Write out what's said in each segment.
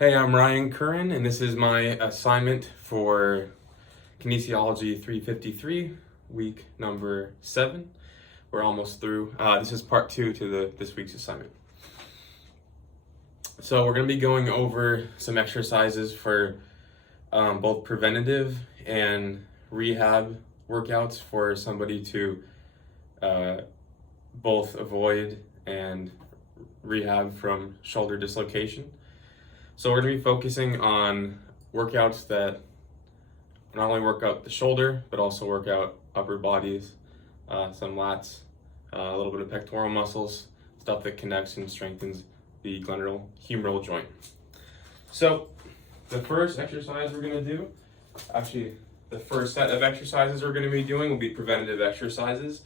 Hey, I'm Ryan Curran, and this is my assignment for Kinesiology 353, week number 7. We're almost through. This is part 2 to this week's assignment. So we're going to be going over some exercises for both preventative and rehab workouts for somebody to both avoid and rehab from shoulder dislocation. So we're going to be focusing on workouts that not only work out the shoulder, but also work out upper bodies, some lats, a little bit of pectoral muscles, stuff that connects and strengthens the glenohumeral joint. So the first exercise we're going to do, the first set of exercises we're going to be doing will be preventative exercises.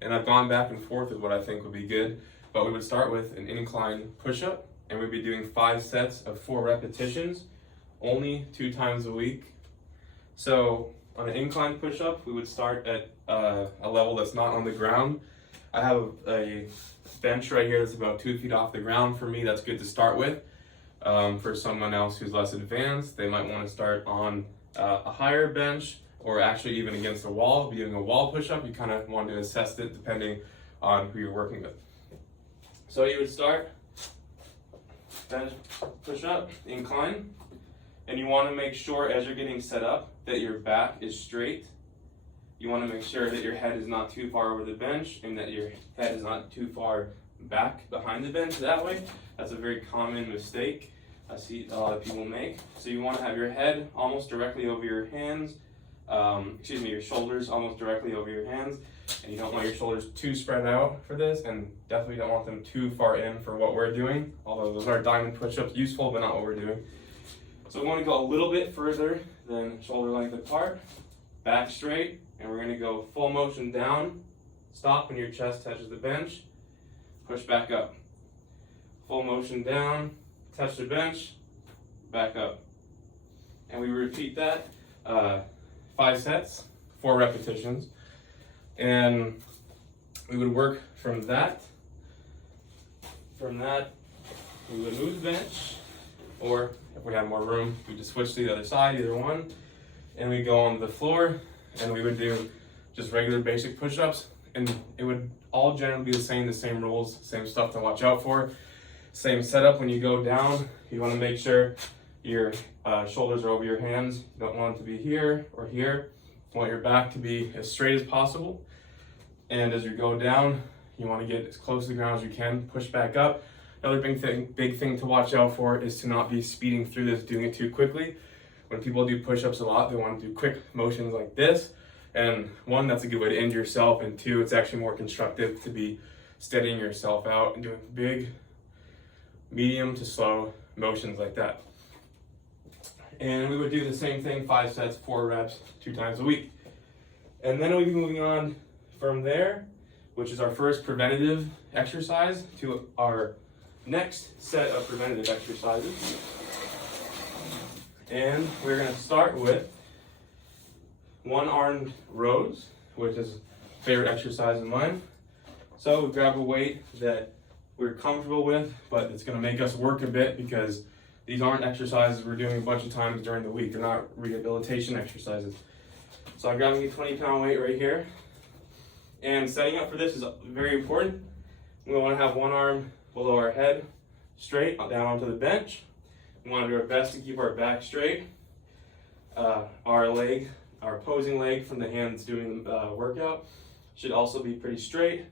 And I've gone back and forth with what I think would be good, but we would start with an incline push-up. And we'd be doing 5 sets of 4 repetitions, only 2 times a week. So on an incline push-up, we would start at a level that's not on the ground. I have a bench right here that's about 2 feet off the ground. For me, that's good to start with. For someone else who's less advanced, they might want to start on a higher bench, or actually even against a wall. If you're doing a wall push-up, you kind of want to assess it depending on who you're working with. So you would start bench push up, incline, and you want to make sure as you're getting set up that your back is straight. You want to make sure that your head is not too far over the bench and that your head is not too far back behind the bench that way. That's a very common mistake I see a lot of people make. So you want to have your head almost directly over your hands, your shoulders almost directly over your hands, and you don't want your shoulders too spread out for this, and definitely don't want them too far in for what we're doing, although those are diamond push-ups, useful but not what we're doing. So we want to go a little bit further than shoulder length apart, back straight, and we're going to go full motion down, stop when your chest touches the bench, push back up, full motion down, touch the bench, back up, and we repeat that 5 sets, 4 repetitions. And we would work from that. From that, we would move the bench, or if we had more room, we would just switch to the other side, either one. And we go on the floor, and we would do just regular basic push-ups. And it would all generally be the same rules, same stuff to watch out for. Same setup when you go down. You want to make sure your shoulders are over your hands. You don't want it to be here or here. You want your back to be as straight as possible. And as you go down, you want to get as close to the ground as you can, push back up. Another big thing to watch out for is to not be speeding through this, doing it too quickly. When people do push-ups a lot, they want to do quick motions like this. And 1, that's a good way to injure yourself. And 2, it's actually more constructive to be steadying yourself out and doing big, medium to slow motions like that. And we would do the same thing, 5 sets, 4 reps, 2 times a week. And then we'll be moving on from there, which is our first preventative exercise, to our next set of preventative exercises. And we're going to start with 1-armed rows, which is a favorite exercise of mine. So we grab a weight that we're comfortable with, but it's going to make us work a bit because these aren't exercises we're doing a bunch of times during the week. They're not rehabilitation exercises. So I'm grabbing a 20-pound weight right here. And setting up for this is very important. We want to have one arm below our head, straight down onto the bench. We want to do our best to keep our back straight. Our opposing leg from the hands doing the workout should also be pretty straight.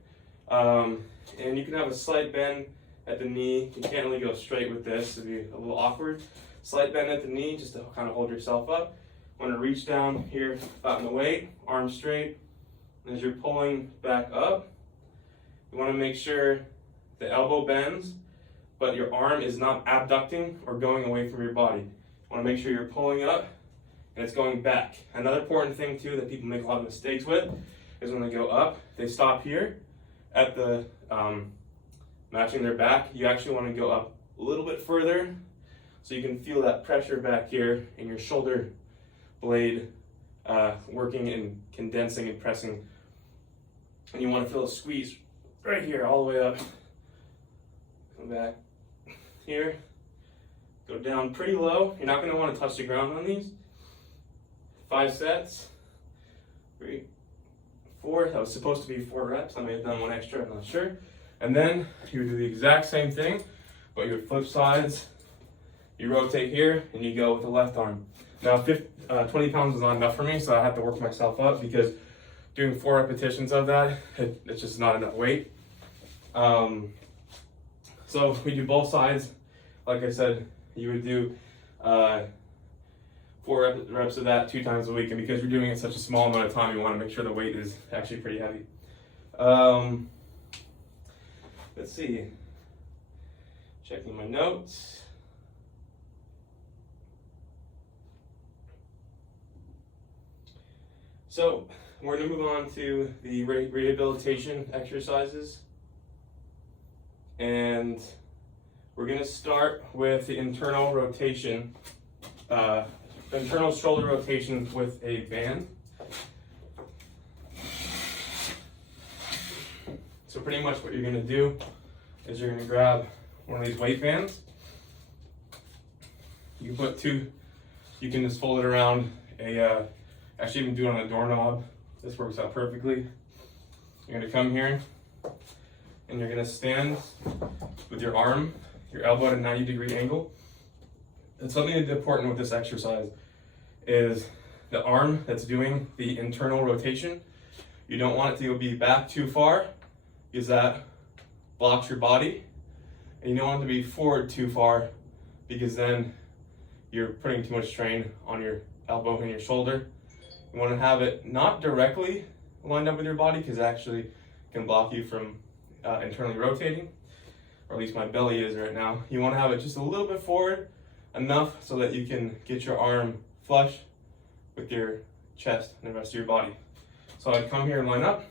And you can have a slight bend at the knee. You can't really go straight with this, it'd be a little awkward. Slight bend at the knee just to kind of hold yourself up. Want to reach down here, flatten the weight, arms straight. And as you're pulling back up, you want to make sure the elbow bends, but your arm is not abducting or going away from your body. You want to make sure you're pulling up and it's going back. Another important thing too that people make a lot of mistakes with is when they go up, they stop here at the matching their back. You actually want to go up a little bit further so you can feel that pressure back here in your shoulder blade working and condensing and pressing. And you want to feel a squeeze right here all the way up. Come back here, go down pretty low. You're not going to want to touch the ground on these. 5 sets. 3, 4. That was supposed to be 4 reps. I may have done 1 extra, I'm not sure. And then you would do the exact same thing, but you would flip sides. You rotate here, and you go with the left arm. Now, 20 pounds is not enough for me, so I have to work myself up because doing 4 repetitions of that, it's just not enough weight. So we do both sides. Like I said, you would do 4 reps of that 2 times a week, and because you're doing it in such a small amount of time, you want to make sure the weight is actually pretty heavy. Let's see. Checking my notes. So we're going to move on to the rehabilitation exercises. And we're going to start with the internal rotation, internal shoulder rotation with a band. So pretty much what you're going to do is you're going to grab one of these weight bands. You can put 2, you can just fold it around a, actually even do it on a doorknob. This works out perfectly. You're going to come here and you're going to stand with your arm, your elbow at a 90-degree angle. And something that's important with this exercise is the arm that's doing the internal rotation. You don't want it to be back too far because that blocks your body. And you don't want it to be forward too far because then you're putting too much strain on your elbow and your shoulder. You want to have it not directly lined up with your body because it actually can block you from internally rotating, or at least my belly is right now. You want to have it just a little bit forward, enough so that you can get your arm flush with your chest and the rest of your body. So I'd come here and line up,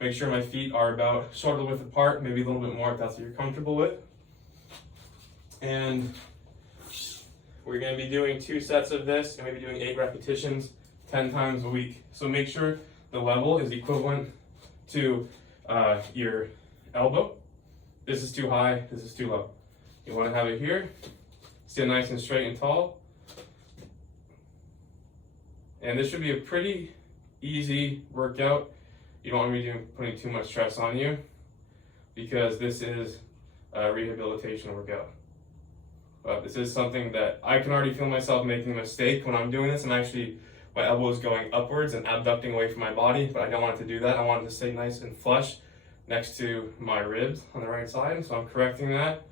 make sure my feet are about shoulder width apart, maybe a little bit more if that's what you're comfortable with. And we're going to be doing 2 sets of this, and maybe doing 8 repetitions 10 times a week. So make sure the level is equivalent to your elbow. This is too high, this is too low. You want to have it here, stand nice and straight and tall. And this should be a pretty easy workout. You don't want to be putting too much stress on you because this is a rehabilitation workout. But this is something that I can already feel myself making a mistake when I'm doing this. My elbow is going upwards and abducting away from my body, but I don't want it to do that. I want it to stay nice and flush next to my ribs on the right side. So I'm correcting that.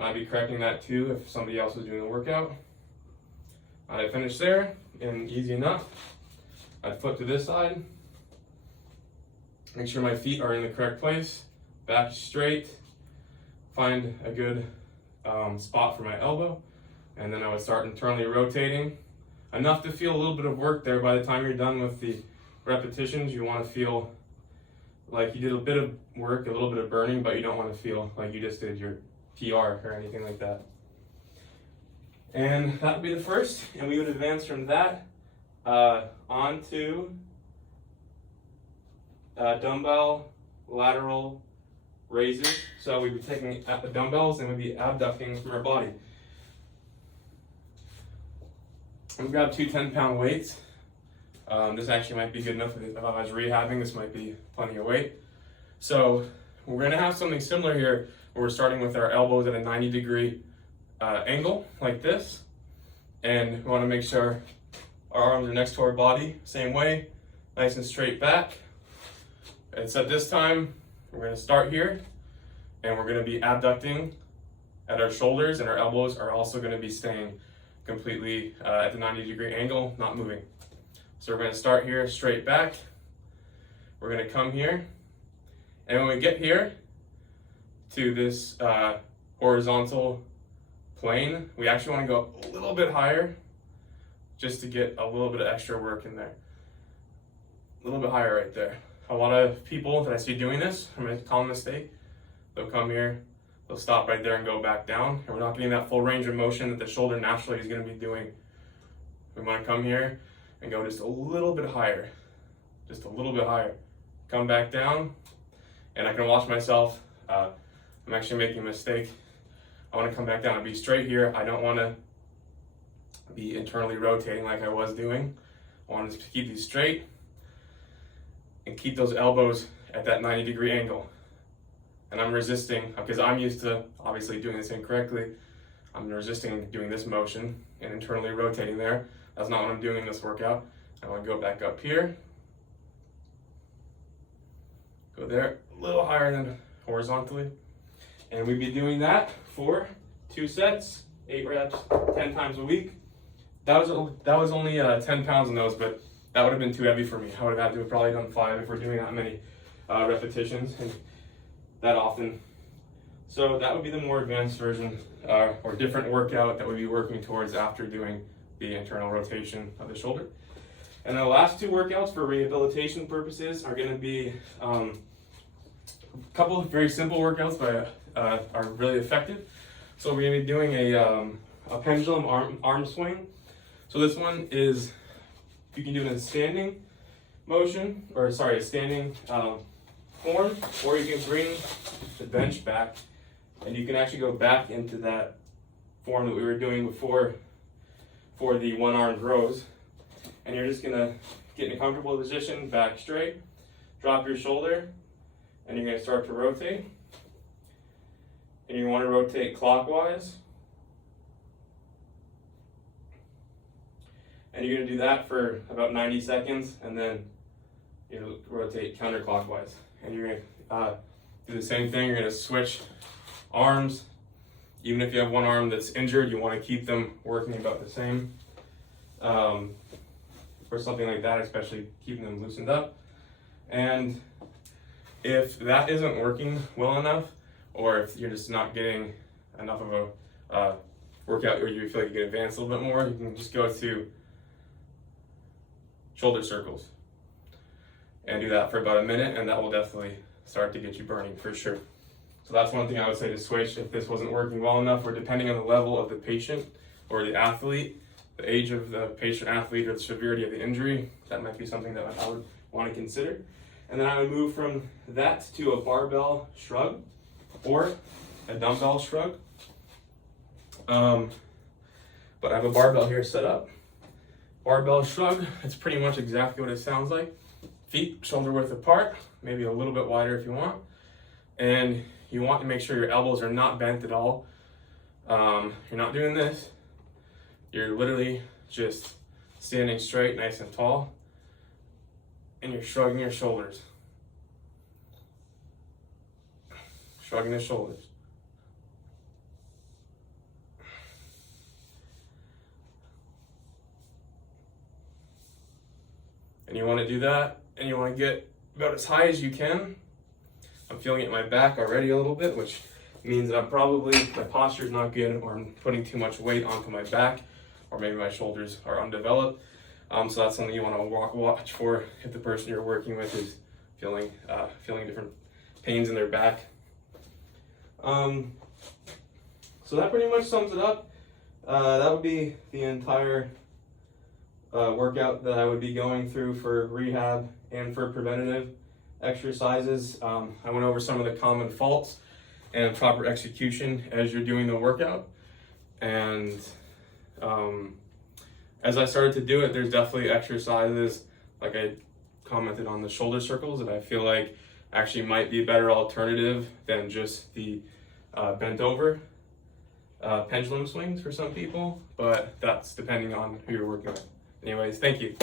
I'd be correcting that too if somebody else was doing the workout. I finished there, and easy enough. I'd flip to this side. Make sure my feet are in the correct place. Back straight. Find a good spot for my elbow. And then I would start internally rotating. Enough to feel a little bit of work there. By the time you're done with the repetitions, you want to feel like you did a bit of work, a little bit of burning, but you don't want to feel like you just did your PR or anything like that. And that would be the first, and we would advance from that onto dumbbell lateral raises. So we'd be taking the dumbbells and we'd be abducting from our body. I'm gonna grab 2 10-pound weights. This actually might be good enough if I was rehabbing. This might be plenty of weight. So we're gonna have something similar here where we're starting with our elbows at a 90-degree angle like this. And we wanna make sure our arms are next to our body, same way, nice and straight back. And so this time, we're gonna start here and we're gonna be abducting at our shoulders, and our elbows are also gonna be staying completely at the 90-degree angle, not moving. So we're going to start here, straight back. We're going to come here, and when we get here to this horizontal plane, we actually want to go a little bit higher just to get a little bit of extra work in there. A little bit higher right there. A lot of people that I see doing this, I make a common mistake. They'll come here, they'll stop right there and go back down, and we're not getting that full range of motion that the shoulder naturally is going to be doing. We want to come here and go just a little bit higher, just a little bit higher. Come back down, and I can watch myself. I'm actually making a mistake I want to come back down and be straight here. I don't want to be internally rotating like I was doing. I want to keep these straight and keep those elbows at that 90-degree angle. And I'm resisting, because I'm used to obviously doing this incorrectly. I'm resisting doing this motion and internally rotating there. That's not what I'm doing in this workout. I want to go back up here. Go there, a little higher than horizontally. And we'd be doing that for 2 sets, 8 reps, 10 times a week. That was only 10 pounds in those, but that would have been too heavy for me. I would have had to have probably done 5 if we're doing that many repetitions and that often. So that would be the more advanced version or different workout that we'd be working towards after doing the internal rotation of the shoulder. And the last 2 workouts for rehabilitation purposes are going to be a couple of very simple workouts, but are really effective. So we're going to be doing a pendulum arm swing. So this one is, you can do it in standing motion, or sorry, a standing form, or you can bring the bench back, and you can actually go back into that form that we were doing before for the one-armed rows. And you're just gonna get in a comfortable position, back straight, drop your shoulder, and you're gonna start to rotate. And you wanna rotate clockwise. And you're gonna do that for about 90 seconds, and then you rotate counterclockwise. And you're gonna do the same thing. You're gonna switch arms. Even if you have one arm that's injured, you wanna keep them working about the same. For something like that, especially keeping them loosened up. And if that isn't working well enough, or if you're just not getting enough of a workout where you feel like you can advance a little bit more, you can just go to shoulder circles and do that for about a minute, and that will definitely start to get you burning for sure. So that's one thing I would say to switch if this wasn't working well enough, or depending on the level of the patient or the athlete, the age of the patient athlete, or the severity of the injury, that might be something that I would want to consider. And then I would move from that to a barbell shrug or a dumbbell shrug. But I have a barbell here set up. Barbell shrug, it's pretty much exactly what it sounds like. Feet shoulder width apart, maybe a little bit wider if you want. And you want to make sure your elbows are not bent at all. You're not doing this. You're literally just standing straight, nice and tall, and you're shrugging your shoulders. Shrugging the shoulders. And you want to do that, and you want to get about as high as you can. I'm feeling it in my back already a little bit, which means that my posture is not good, or I'm putting too much weight onto my back, or maybe my shoulders are undeveloped. So that's something you want to watch for if the person you're working with is feeling different pains in their back. So that pretty much sums it up. That would be the entire workout that I would be going through for rehab and for preventative exercises. I went over some of the common faults and proper execution as you're doing the workout. And as I started to do it, there's definitely exercises, like I commented on the shoulder circles, that I feel like actually might be a better alternative than just the bent over pendulum swings for some people, but that's depending on who you're working with. Anyways, thank you.